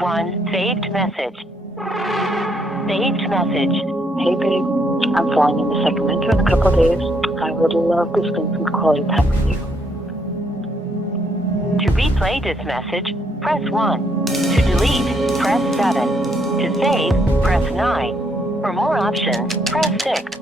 1 saved message. Saved message. Hey babe, I'm flying into Sacramento in a couple of days. I would love to spend some quality time with you. To replay this message, press 1. To delete, press 7. To save, press 9. For more options, press 6.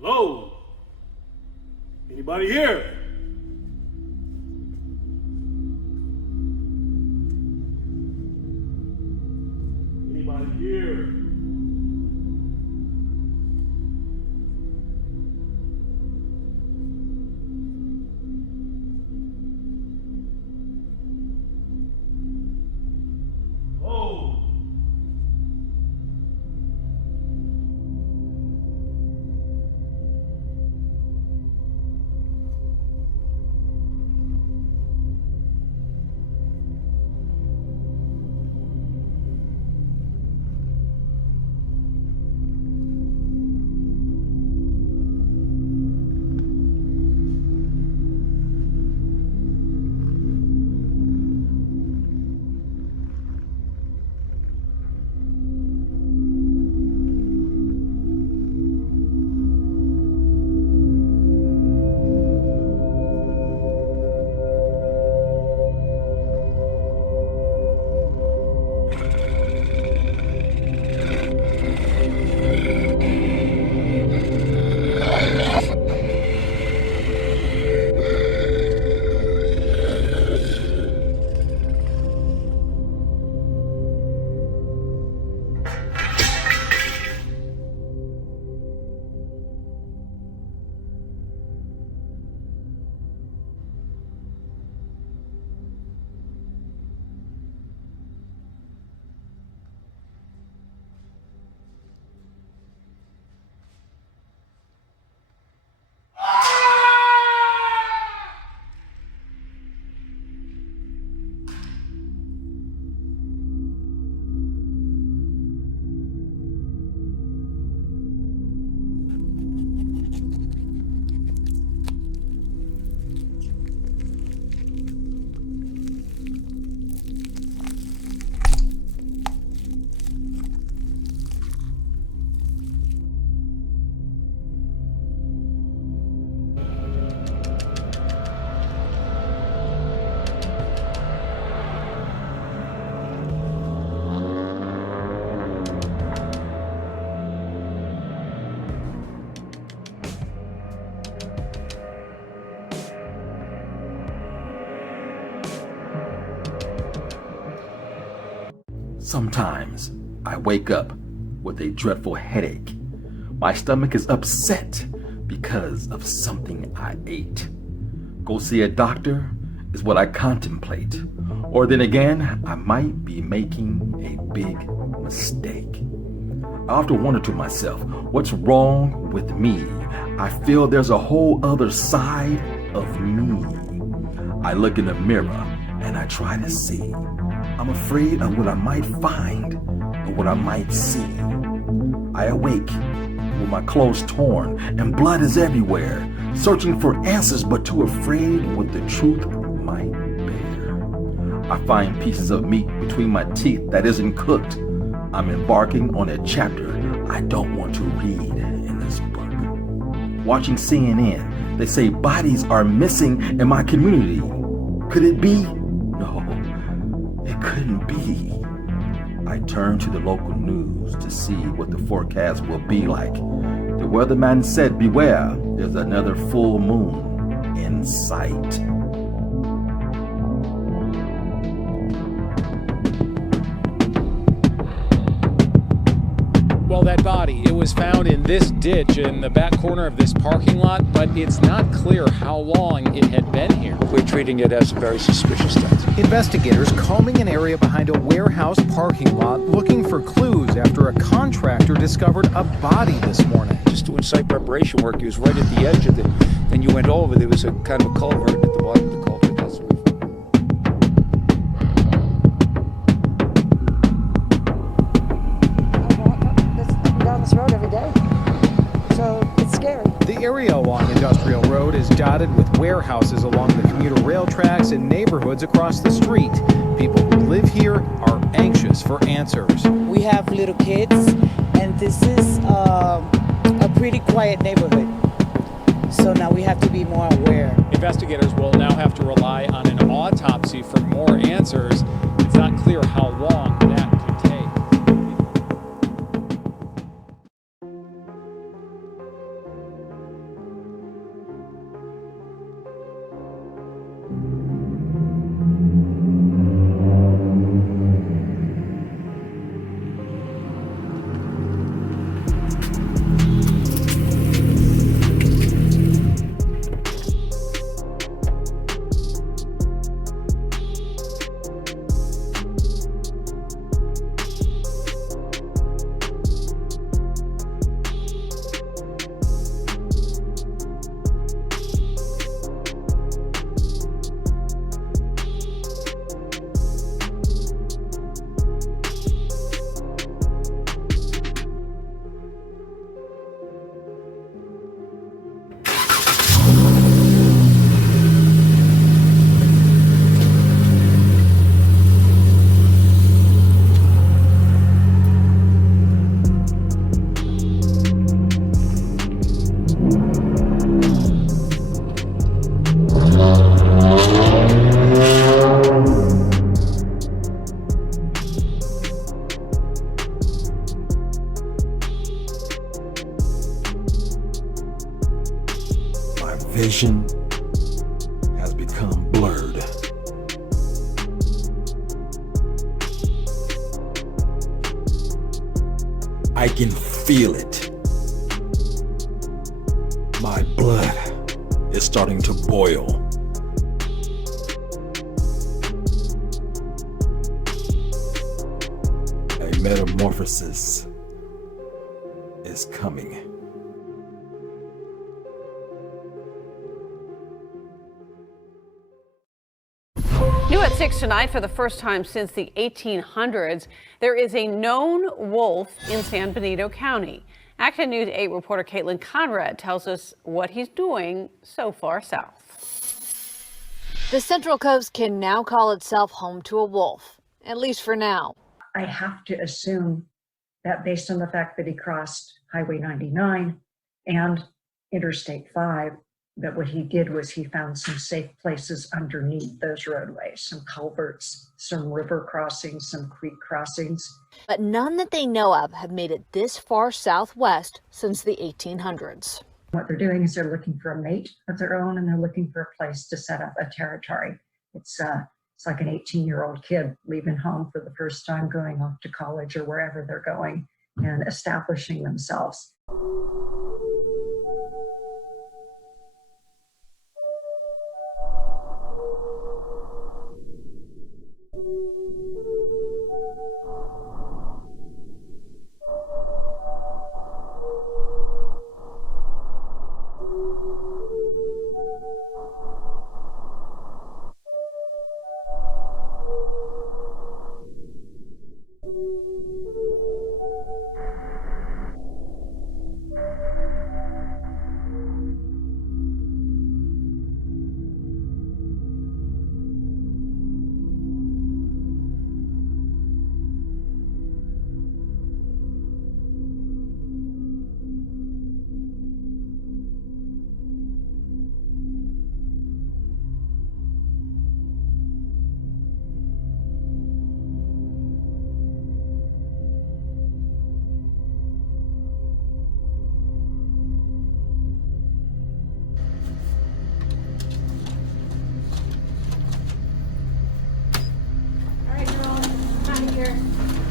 Hello? Anybody here? Anybody here? Hello? Sometimes I wake up with a dreadful headache. My stomach is upset because of something I ate. Go see a doctor is what I contemplate. Or then again, I might be making a big mistake. I often wonder to myself, what's wrong with me? I feel there's a whole other side of me. I look in the mirror and I try to see. I'm afraid of what I might find or what I might see. I awake with my clothes torn and blood is everywhere, searching for answers but too afraid what the truth might bear. I find pieces of meat between my teeth that isn't cooked. I'm embarking on a chapter I don't want to read in this book. Watching CNN, they say bodies are missing in my community. Could it be? No, it couldn't be. I turn to the local news to see what the forecast will be like. The weatherman said, beware, there's another full moon in sight. Well, that body, it was found in this ditch in the back corner of this parking lot, but it's not clear how long it had been here. We're treating it as a very suspicious death. Investigators combing an area behind a warehouse parking lot looking for clues after a contractor discovered a body this morning. Just doing site preparation work. He was right at the edge of it. Then you went over, there was a kind of a culvert at the bottom of the culvert. That's what we found. Down this road every day, so it's scary. The area along Industrial Road is dotted with warehouses along the commuter rail tracks and neighborhoods across the street. People who live here are anxious for answers. We have little kids, and this is a pretty quiet neighborhood. So now we have to be more aware. Investigators will now have to rely on an autopsy for more answers. It's not clear how long that could take. Vision has become blurred. I can feel it. My blood is starting to boil. A metamorphosis is coming. New at 6 tonight, for the first time since the 1800s, there is a known wolf in San Benito County. Action News 8 reporter Caitlin Conrad tells us what he's doing so far south. The Central Coast can now call itself home to a wolf, at least for now. I have to assume that based on the fact that he crossed Highway 99 and Interstate 5, that what he did was he found some safe places underneath those roadways, some culverts, some river crossings, some creek crossings. But none that they know of have made it this far southwest since the 1800s. What they're doing is they're looking for a mate of their own, and they're looking for a place to set up a territory. It's It's like an 18-year-old kid leaving home for the first time, going off to college or wherever they're going, and establishing themselves.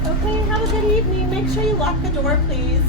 Okay, have a good evening. Make sure you lock the door, please.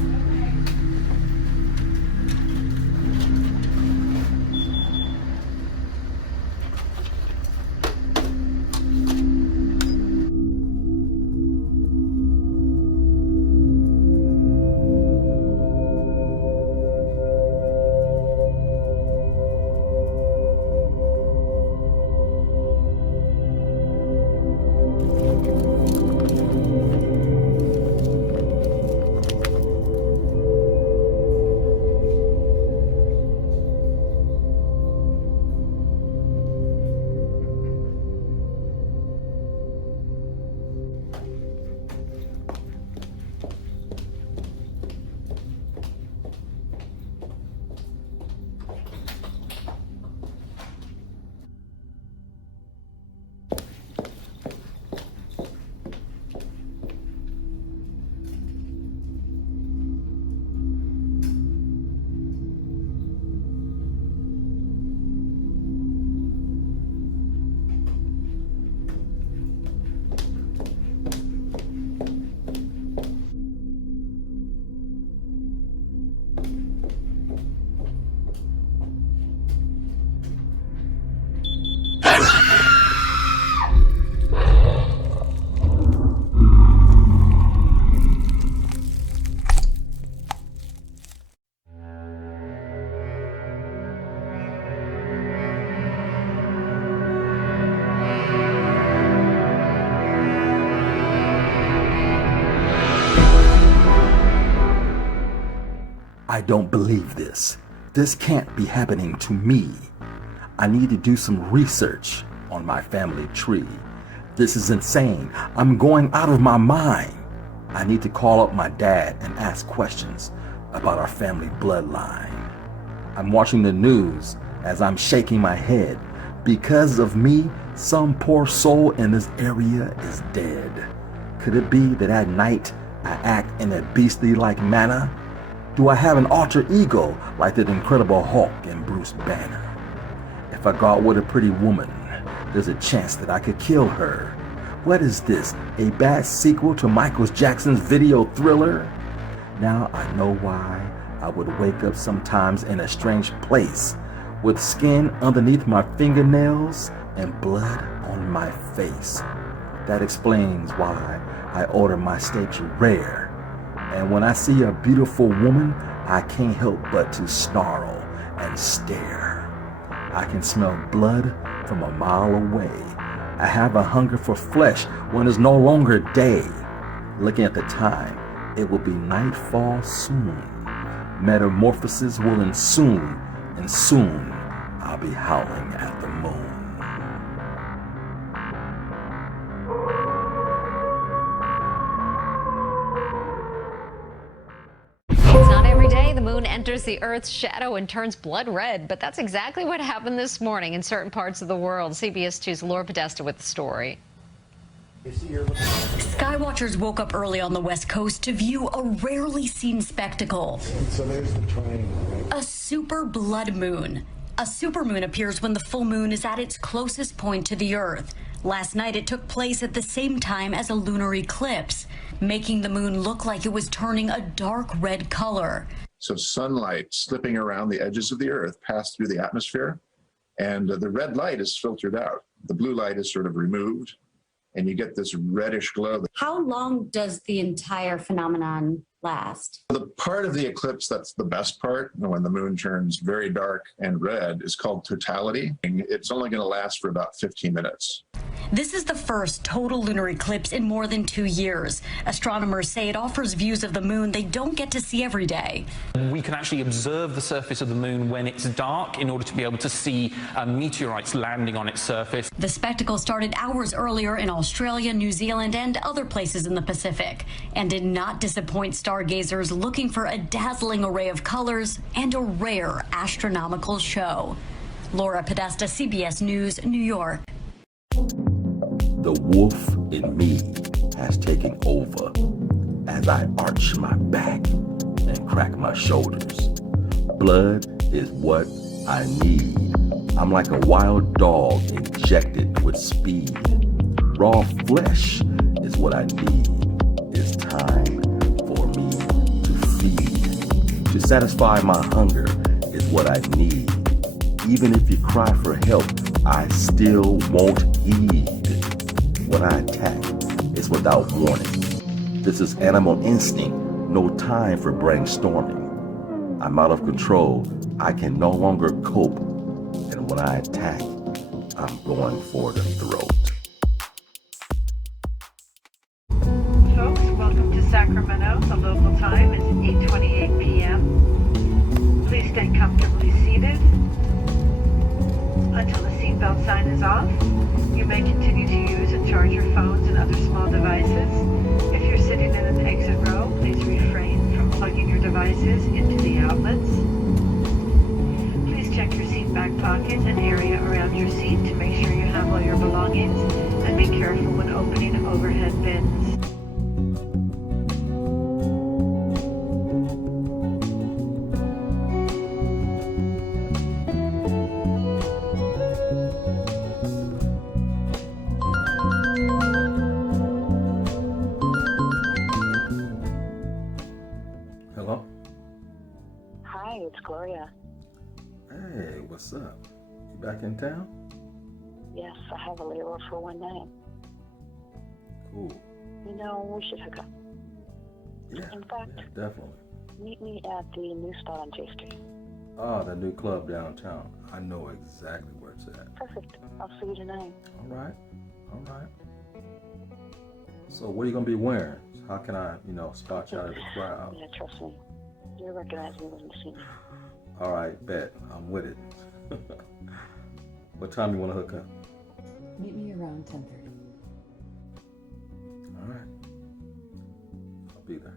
I don't believe this. This can't be happening to me. I need to do some research on my family tree. This is insane. I'm going out of my mind. I need to call up my dad and ask questions about our family bloodline. I'm watching the news as I'm shaking my head. Because of me, some poor soul in this area is dead. Could it be that at night I act in a beastly-like manner? Do I have an alter ego like that Incredible Hulk and Bruce Banner? If I go out with a pretty woman, there's a chance that I could kill her. What is this, a bad sequel to Michael Jackson's video Thriller? Now I know why I would wake up sometimes in a strange place with skin underneath my fingernails and blood on my face. That explains why I order my steaks rare. And when I see a beautiful woman, I can't help but to snarl and stare. I can smell blood from a mile away. I have a hunger for flesh when it's no longer day. Looking at the time, it will be nightfall soon. Metamorphosis will ensue, and soon I'll be howling at the moon. It's not every day the moon enters the Earth's shadow and turns blood red, but that's exactly what happened this morning in certain parts of the world. CBS 2's Laura Podesta with the story. Skywatchers woke up early on the West Coast to view a rarely seen spectacle. So there's the triangle, right? A super blood moon. A supermoon appears when the full moon is at its closest point to the Earth. Last night, it took place at the same time as a lunar eclipse, making the moon look like it was turning a dark red color. So sunlight slipping around the edges of the Earth passed through the atmosphere, and the red light is filtered out. The blue light is sort of removed, and you get this reddish glow. How long does the entire phenomenon last? The part of the eclipse that's the best part, when the moon turns very dark and red, is called totality. It's only going to last for about 15 minutes. This is the first total lunar eclipse in more than 2 years. Astronomers say it offers views of the moon they don't get to see every day. We can actually observe the surface of the moon when it's dark in order to be able to see meteorites landing on its surface. The spectacle started hours earlier in Australia, New Zealand, and other places in the Pacific, and did not disappoint stargazers looking for a dazzling array of colors and a rare astronomical show. Laura Podesta, CBS News, New York. The wolf in me has taken over as I arch my back and crack my shoulders. Blood is what I need. I'm like a wild dog injected with speed. Raw flesh is what I need. It's time for me to feed. To satisfy my hunger is what I need. Even if you cry for help, I still won't heed. When I attack, it's without warning. This is animal instinct, no time for brainstorming. I'm out of control, I can no longer cope. And when I attack, I'm going for the throat. Folks, welcome to Sacramento. The local time is 8:28 p.m. Please stay comfortably seated until the seatbelt sign is off. You may continue to use and charge your phones and other small devices. If you're sitting in an exit row, please refrain from plugging your devices into the outlets. Please check your seat back pocket and area around your seat to make sure you have all your belongings, and be careful when opening overhead bins. Hello? Hi, it's Gloria. Hey, what's up? You back in town? Yes, I have a layover for one night. Cool. You know, we should hook up. Yeah, In fact, definitely. meet me at the new spot on J Street. Oh, the new club downtown. I know exactly where it's at. Perfect. I'll see you tonight. All right. So what are you going to be wearing? How can I, spot you out of the crowd? Yeah, trust me. You'll recognize me when you see me. All right, bet. I'm with it. What time you want to hook up? Meet me around 10:30. All right. I'll be there.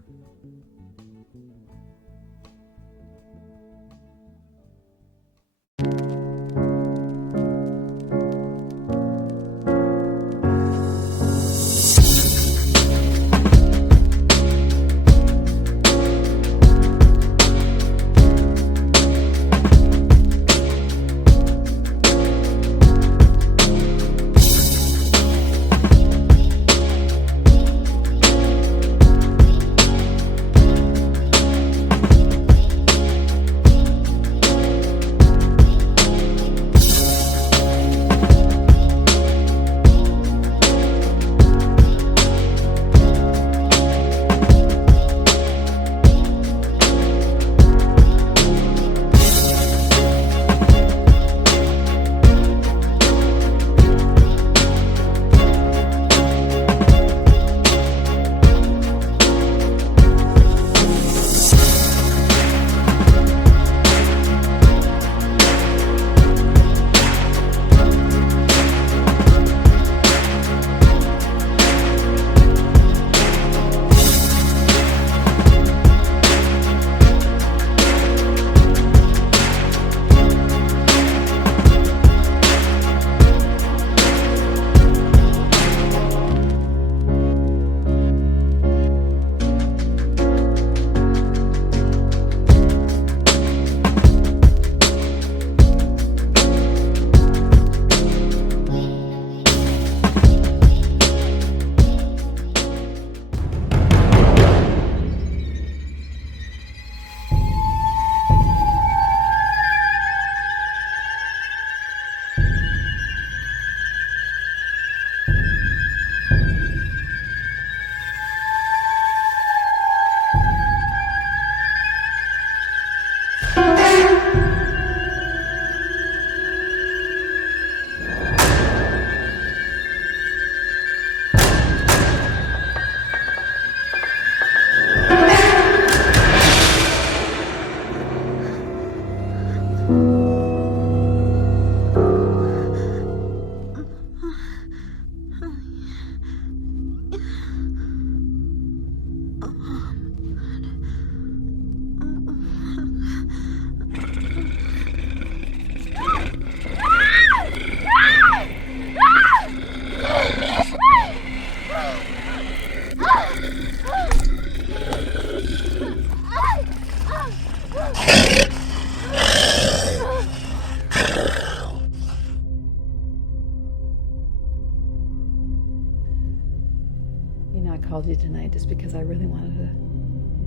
I called you tonight just because I really wanted to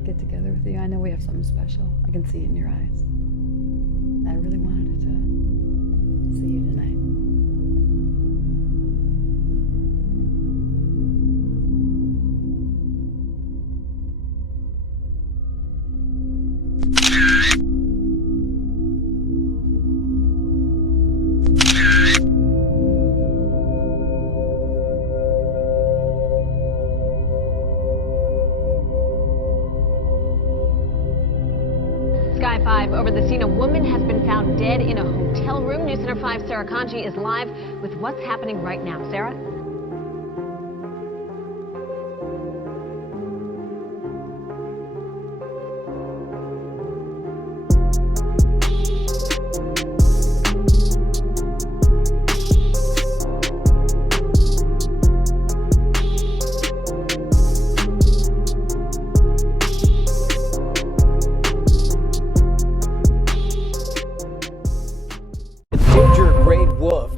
get together with you. I know we have something special. I can see it in your eyes. I really wanted to see you tonight. Sky 5 over the scene. A woman has been found dead in a hotel room. News Center 5's Sarah Kanji is live with what's happening right now. Sarah?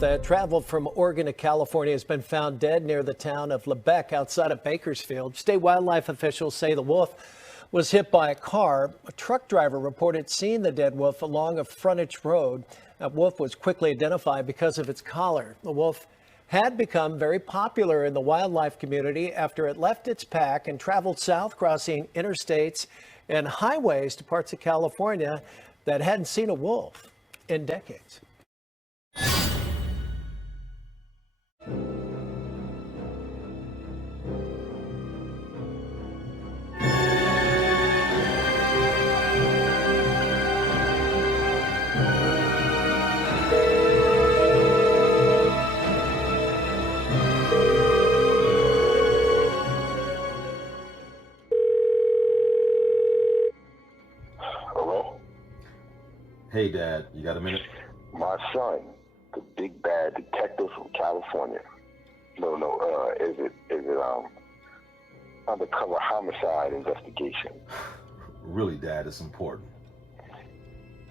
That traveled from Oregon to California has been found dead near the town of Lebec outside of Bakersfield. State wildlife officials say the wolf was hit by a car. A truck driver reported seeing the dead wolf along a frontage road. That wolf was quickly identified because of its collar. The wolf had become very popular in the wildlife community after it left its pack and traveled south, crossing interstates and highways to parts of California that hadn't seen a wolf in decades. Hey, Dad, you got a minute? My son, the big bad detective from California. Is it undercover homicide investigation? Really, Dad, it's important.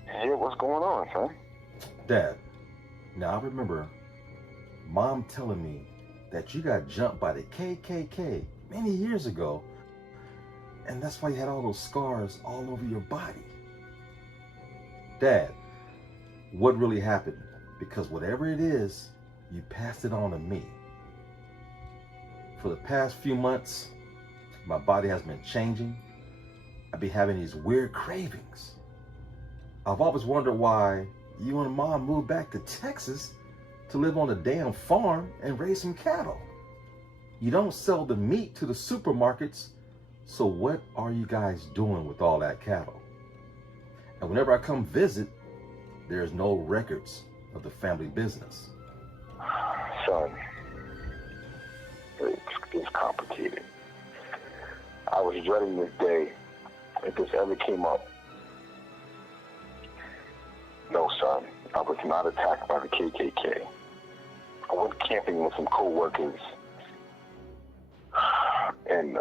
Yeah, what's going on, son? Dad, now I remember Mom telling me that you got jumped by the KKK many years ago, and that's why you had all those scars all over your body. Dad, what really happened? Because whatever it is, you passed it on to me. For the past few months, my body has been changing. I've been having these weird cravings. I've always wondered why you and Mom moved back to Texas to live on a damn farm and raise some cattle. You don't sell the meat to the supermarkets, so what are you guys doing with all that cattle? And whenever I come visit, there's no records of the family business. Son, it's complicated. I was dreading this day if this ever came up. No, son, I was not attacked by the KKK. I went camping with some co-workers, and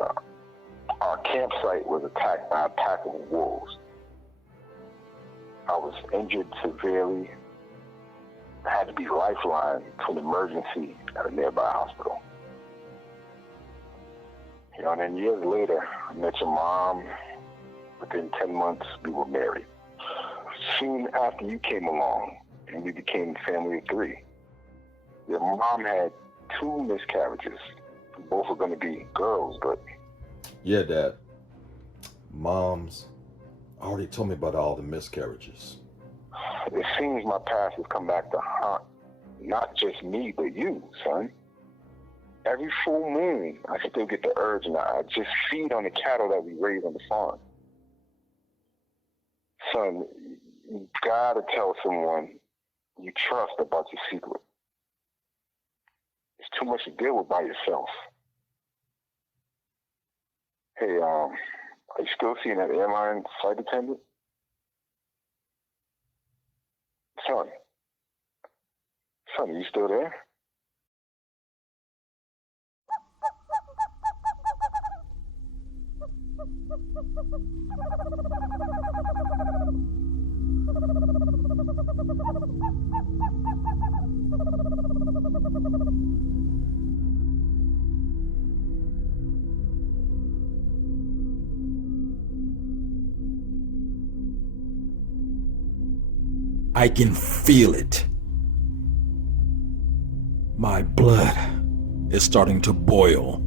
our campsite was attacked by a pack of wolves. I was injured severely. I had to be lifelined to an emergency at a nearby hospital. And then years later, I met your mom. Within 10 months, we were married. Soon after you came along, and we became a family of 3. Your mom had 2 miscarriages. Both were going to be girls, but... Yeah, Dad. Mom's already told me about all the miscarriages. It seems my past has come back to haunt not just me, but you, son. Every full moon, I still get the urge, and I just feed on the cattle that we raise on the farm. Son, you gotta tell someone you trust about your secret. It's too much to deal with by yourself. Hey, are you still seeing that airline flight attendant? Son, are you still there? I can feel it. My blood is starting to boil.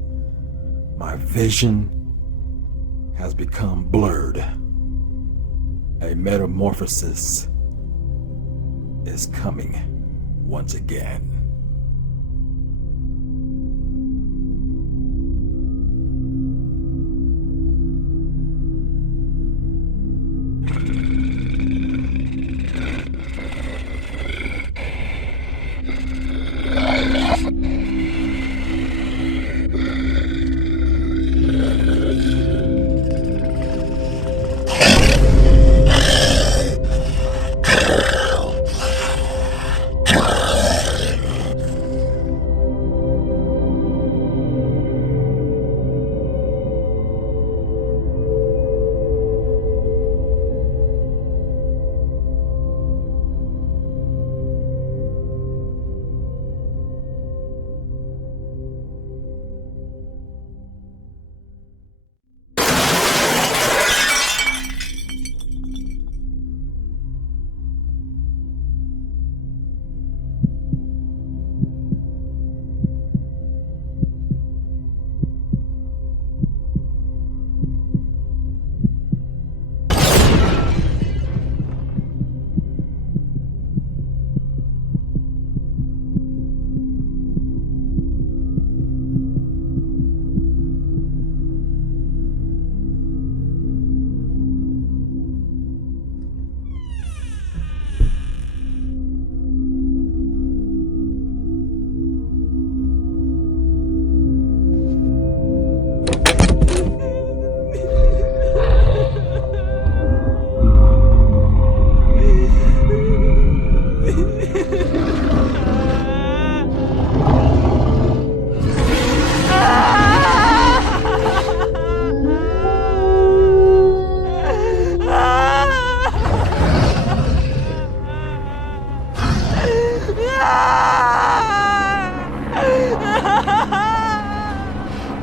My vision has become blurred. A metamorphosis is coming once again.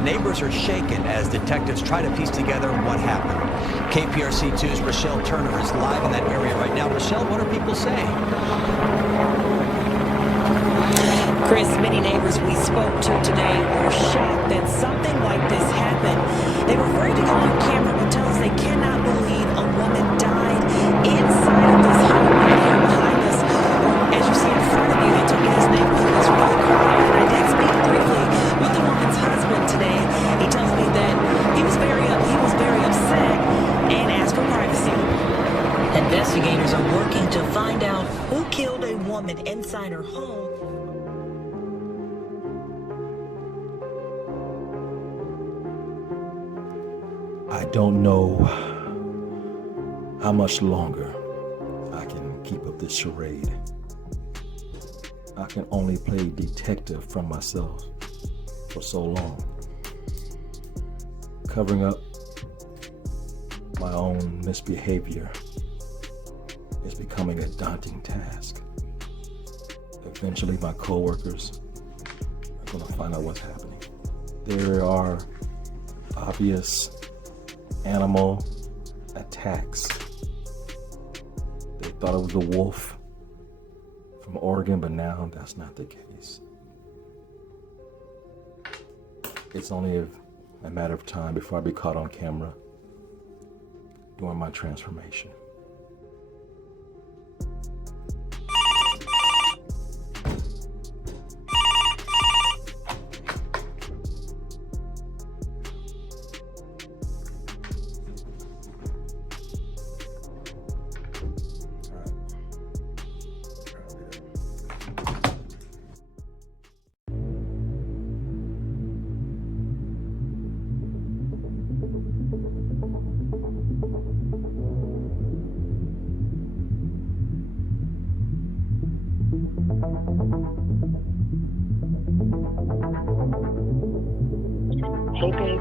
Neighbors are shaken as detectives try to piece together what happened. KPRC2's Rochelle Turner is live in that area right now. Rochelle, what are people saying? Chris, many neighbors we spoke to today were shocked that something like this happened. They were afraid to go on camera but tell us they cannot believe a woman died inside of this home right here behind us. As you see in front of you, they took me to this neighborhood that's really quiet. And I did speak briefly with the woman's husband today. He tells me that he was very upset and asked for privacy. Investigators are working to find out who killed a woman inside her home. I don't know how much longer I can keep up this charade. I can only play detective from myself for so long. Covering up my own misbehavior is becoming a daunting task. Eventually my coworkers are gonna find out what's happening. There are obvious animal attacks. They thought it was a wolf from Oregon, but now that's not the case. It's only a matter of time before I be caught on camera during my transformation. Hey babe,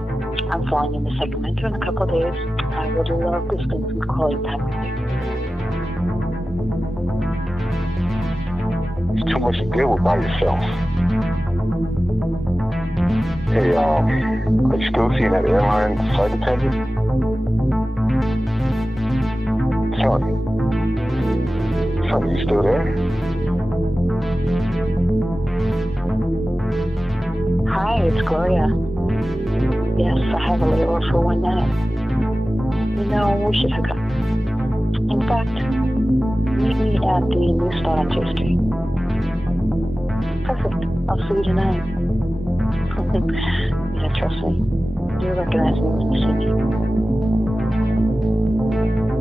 I'm flying into Sacramento in a couple of days. I would love to spend some quality time with you. It's too much to deal with by yourself. Hey, are you still seeing that airline flight attendant? Son, Are you still there? Hi, it's Gloria. Yes, I have a layover for 1 minute. You know, we should hook up. In fact, meet me at the new spot on J Street. Perfect. I'll see you tonight. Yeah, trust me. You'll recognize me when you see me.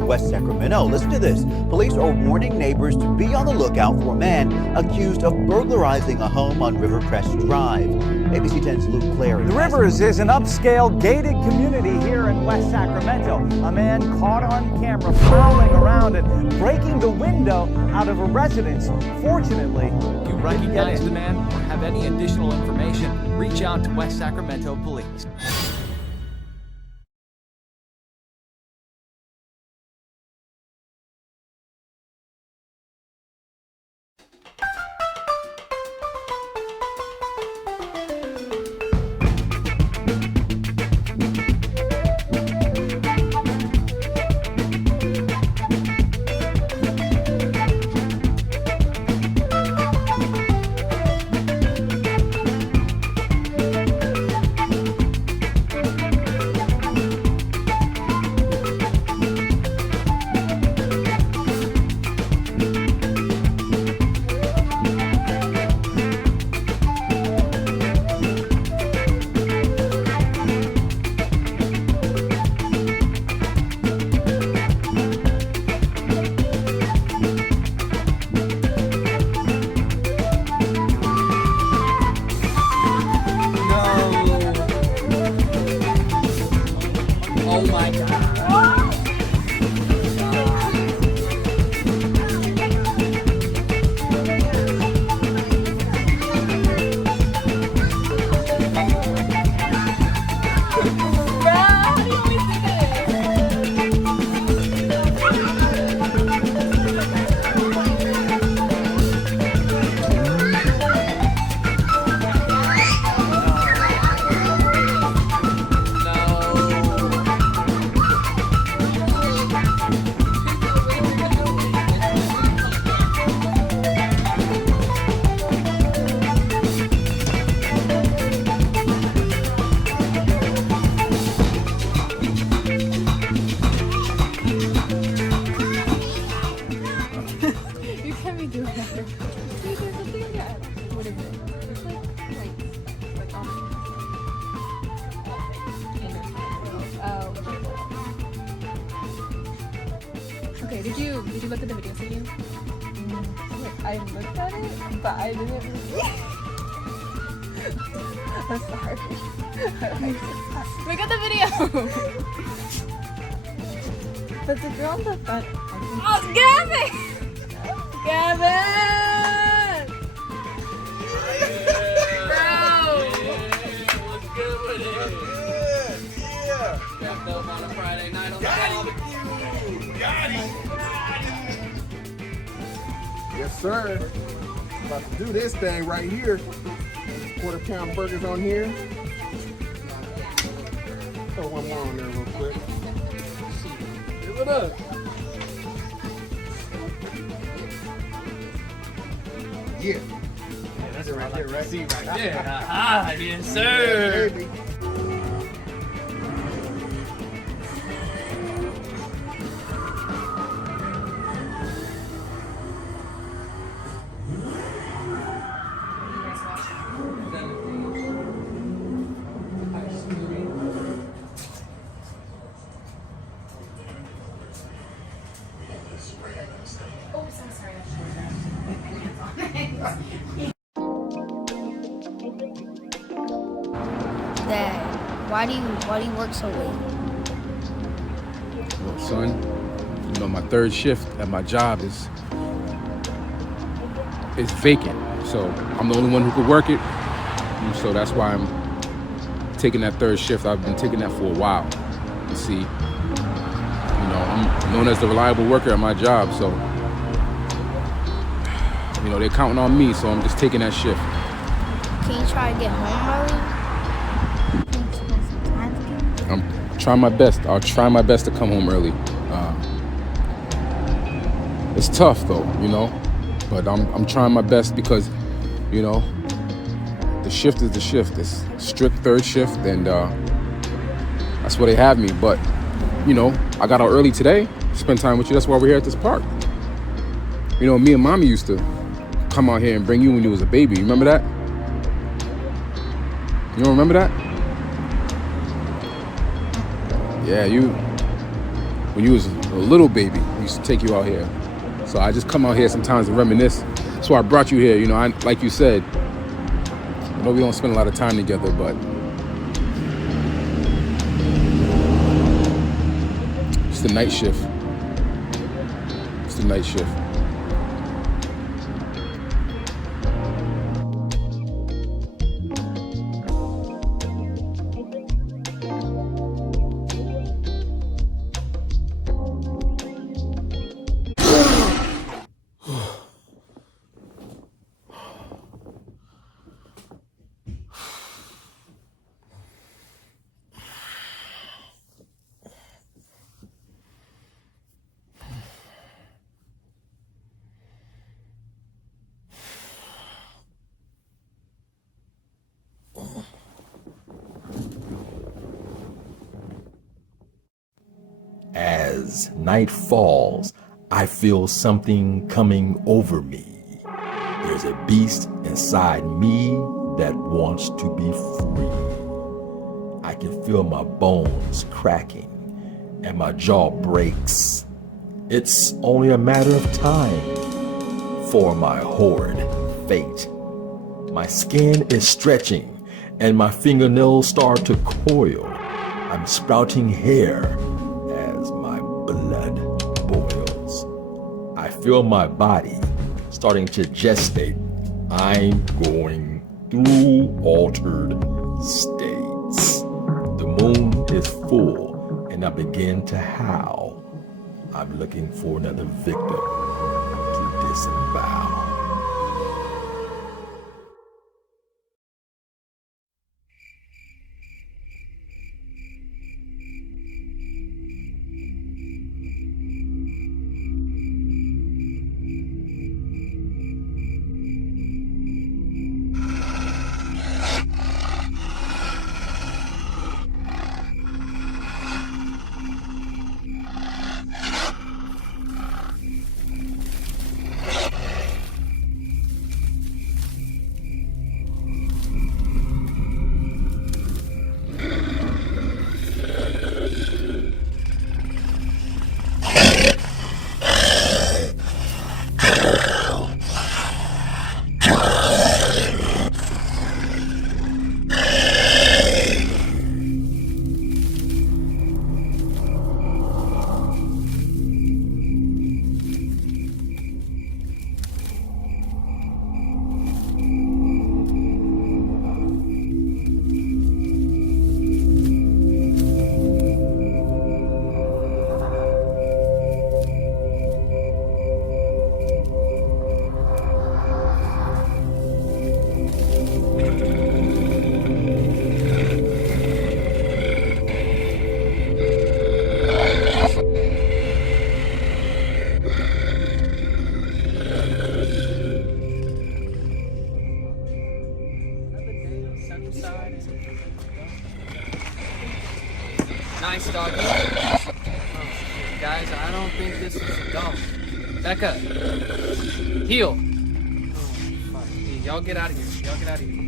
West Sacramento. Listen to this. Police are warning neighbors to be on the lookout for a man accused of burglarizing a home on Rivercrest Drive. ABC 10's Luke Clare. The Rivers is an upscale gated community here in West Sacramento. A man caught on camera prowling around and breaking the window out of a residence. Fortunately, if you recognize the man or have any additional information, reach out to West Sacramento Police. Okay, did you look at the videos again? I looked at it, but I didn't. I'm sorry. Look at the video. But the girl on the front. Oh, Gavin! Gavin! Bro! What's good with it? Yeah. Wrapped up on a Friday night on the club. Got it. Yes, sir. About to do this thing right here. Quarter-pound burgers on here. Throw one more on there real quick. Give it up. Yeah. That's it right there, right? See right there. Ah, yes, sir. Yeah, baby. Dad, why do you work so late? Well, son, you know, my third shift at my job is vacant. So I'm the only one who could work it. And so that's why I'm taking that third shift. I've been taking that for a while. You see, you know, I'm known as the reliable worker at my job. So, you know, they're counting on me. So I'm just taking that shift. Can you try to get home early? I'm trying my best. I'll try my best to come home early. It's tough though, you know, but I'm trying my best because, you know, the shift is the shift. It's strict third shift, and that's where they have me. But, you know, I got out early today, spend time with you. That's why we're here at this park. You know, me and Mommy used to come out here and bring you when you was a baby. You remember that? You don't remember that? Yeah, when you was a little baby, we used to take you out here. So I just come out here sometimes to reminisce. That's why I brought you here. You know, like you said, I know we don't spend a lot of time together, but it's the night shift. It's the night shift. As night falls, I feel something coming over me. There's a beast inside me that wants to be free. I can feel my bones cracking and my jaw breaks. It's only a matter of time for my horrid fate. My skin is stretching and my fingernails start to coil. I'm sprouting hair as my blood boils. I feel my body starting to gestate. I'm going through altered states. The moon is full and I begin to howl. I'm looking for another victim to disembowel. Nice doggy. Oh, guys, I don't think this is a dog. Back up. Heel. Oh, fuck. Y'all get out of here. Y'all get out of here.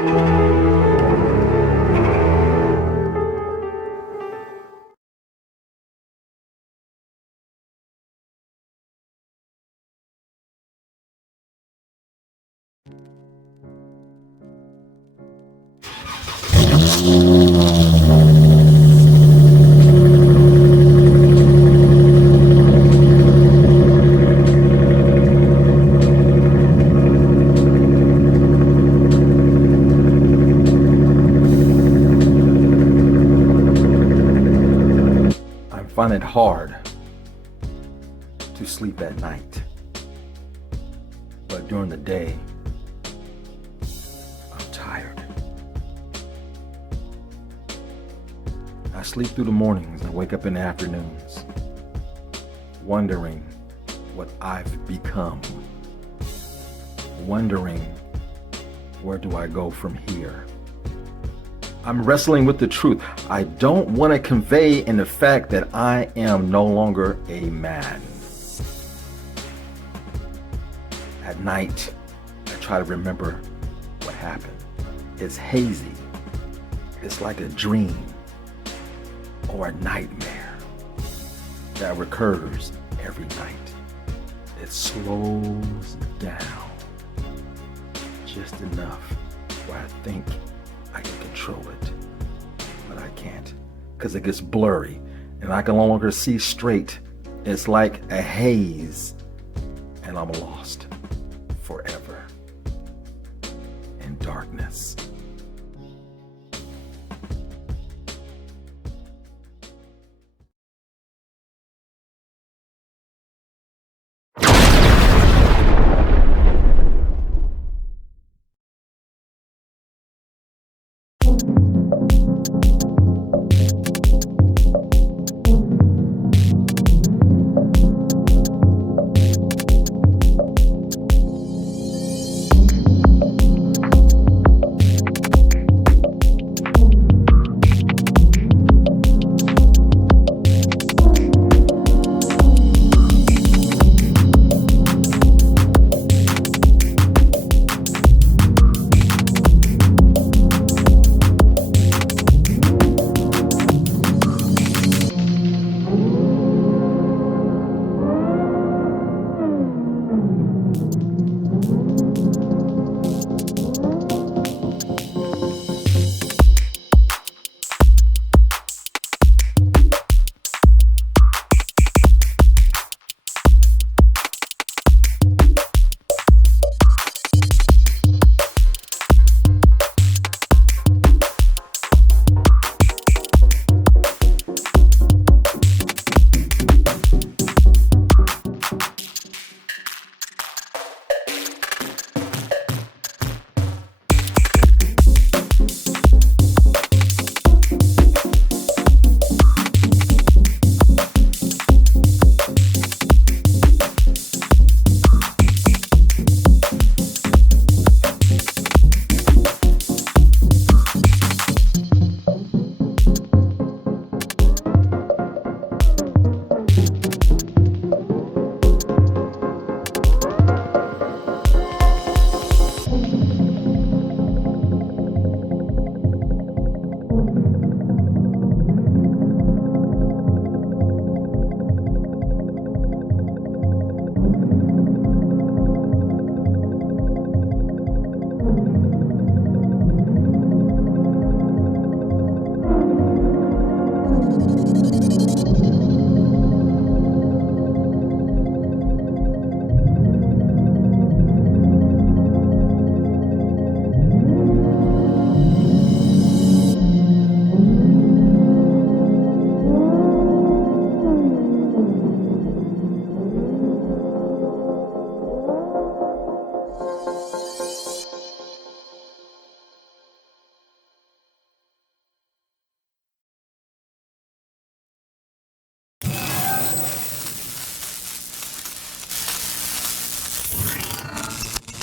I find it hard to sleep at night, but during the day, I'm tired. I sleep through the mornings and wake up in the afternoons, wondering what I've become, wondering where do I go from here. I'm wrestling with the truth. I don't want to convey in the fact that I am no longer a man. At night, I try to remember what happened. It's hazy. It's like a dream or a nightmare that recurs every night. It slows down just enough where I think I can control it, but I can't, because it gets blurry and I can no longer see straight. It's like a haze, and I'm lost forever in darkness.